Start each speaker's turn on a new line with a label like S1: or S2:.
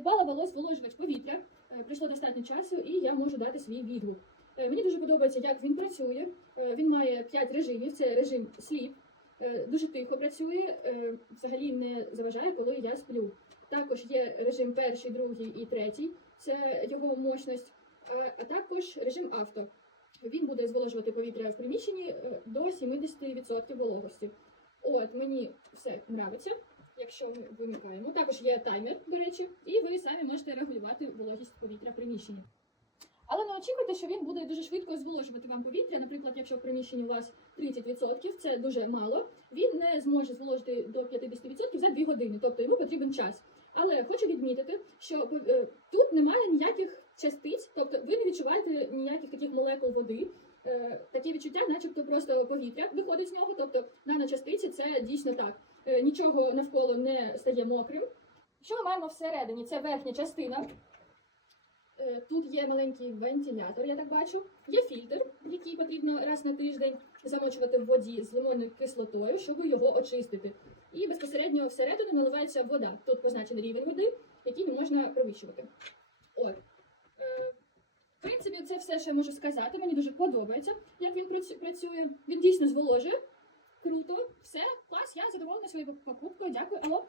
S1: Придбала волос зволожувач повітря. Е, Пройшло достатньо часу, і я можу дати свій відгук. Е, Мені дуже подобається, як він працює. Е, Він має 5 режимів. Це режим сліп. Дуже тихо працює, взагалі не заважає, коли я сплю. Також є режим перший, другий і третій. Це його мощність, а, також режим авто. Він буде зволожувати повітря в приміщенні до 70% вологості. От мені все нравиться, якщо ми вимикаємо. Також є таймер, до речі, і ви самі можете регулювати вологість повітря в приміщенні. Але не очікуйте, що він буде дуже швидко зволожувати вам повітря. Наприклад, якщо в приміщенні у вас 30%, це дуже мало. Він не зможе зволожити до 50% за 2 години, тобто йому потрібен час. Але хочу відмітити, що е, тут немає ніяких частиць, тобто ви не відчуваєте ніяких таких молекул води. Е, Такі відчуття, начебто просто повітря виходить з нього, тобто наночастиці це дійсно так. Е, Нічого навколо не стає мокрим. Що ми маємо всередині? Це верхня частина. Е, Тут є маленький вентилятор, я так бачу. Є фільтр, який потрібно раз на тиждень замочувати в воді з лимонною кислотою, щоб його очистити. І безпосередньо всередину наливається вода. Тут позначений рівень води, який не можна перевищувати. От. Е, В принципі, це все, що я можу сказати. Мені дуже подобається, як він працює. Він дійсно зволожує. Круто, все, клас, я задоволена своєю покупкою. Дякую. Алло.